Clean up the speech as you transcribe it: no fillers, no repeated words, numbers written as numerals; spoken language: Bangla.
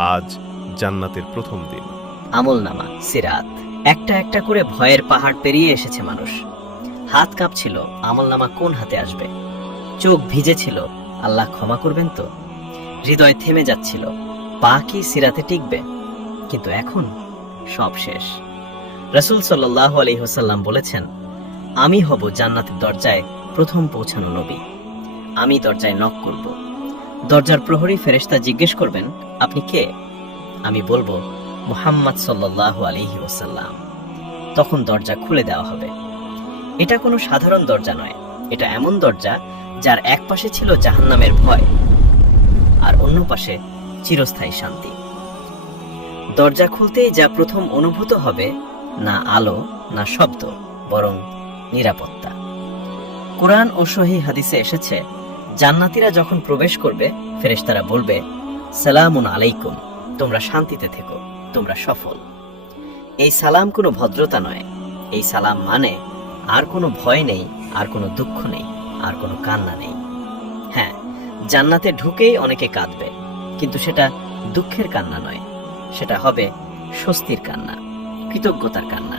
আজ জান্নাতের প্রথম দিন। আমলনামা, সিরাত। একটা একটা করে ভয়ের পাহাড় পেরিয়ে এসেছে মানুষ। হাত কাঁপছিল, আমলনামা কোন হাতে আসবে। চোখ ভিজেছিল, আল্লাহ ক্ষমা করবেন তো। হৃদয় থেমে যাচ্ছিল, পা কি সিরাতে টিকবে। কিন্তু এখন সব শেষ। রাসূল সাল্লাল্লাহু আলাইহি ওয়াসাল্লাম বলেছেন, আমি হব জান্নাতের দরজায় প্রথম পৌঁছানো নবী। আমি দরজায় নক করব। দরজার প্রহরী ফেরেশতা জিজ্ঞেস করবেন, আপনি কে? আমি বলবো, মুহাম্মদ সাল্লাল্লাহু আলাইহি ওয়াসাল্লাম। তখন দরজা খুলে দেওয়া হবে। এটা কোনো সাধারণ দরজা নয়, এটা এমন দরজা যার এক পাশে ছিল জাহান্নামের ভয়, আর অন্য পাশে চিরস্থায়ী শান্তি। দরজা খুলতেই যা প্রথম অনুভূত হবে, না আলো, না শব্দ, বরং নিরাপত্তা। কোরআন ও সহিহ হাদিসে এসেছে, জান্নাতীরা যখন প্রবেশ করবে, ফেরেশতারা বলবে, সালামুন আলাইকুম, তোমরা শান্তিতে থেকো, তোমরা সফল। এই সালাম কোনো ভদ্রতা নয়, এই সালাম মানে আর কোনো ভয় নেই, আর কোনো দুঃখ নেই, আর কোনো কান্না নেই। হ্যাঁ, জান্নাতে ঢুকেই অনেকে কাঁদবে, কিন্তু সেটা দুঃখের কান্না নয়, সেটা হবে স্বস্তির কান্না, কৃতজ্ঞতার কান্না।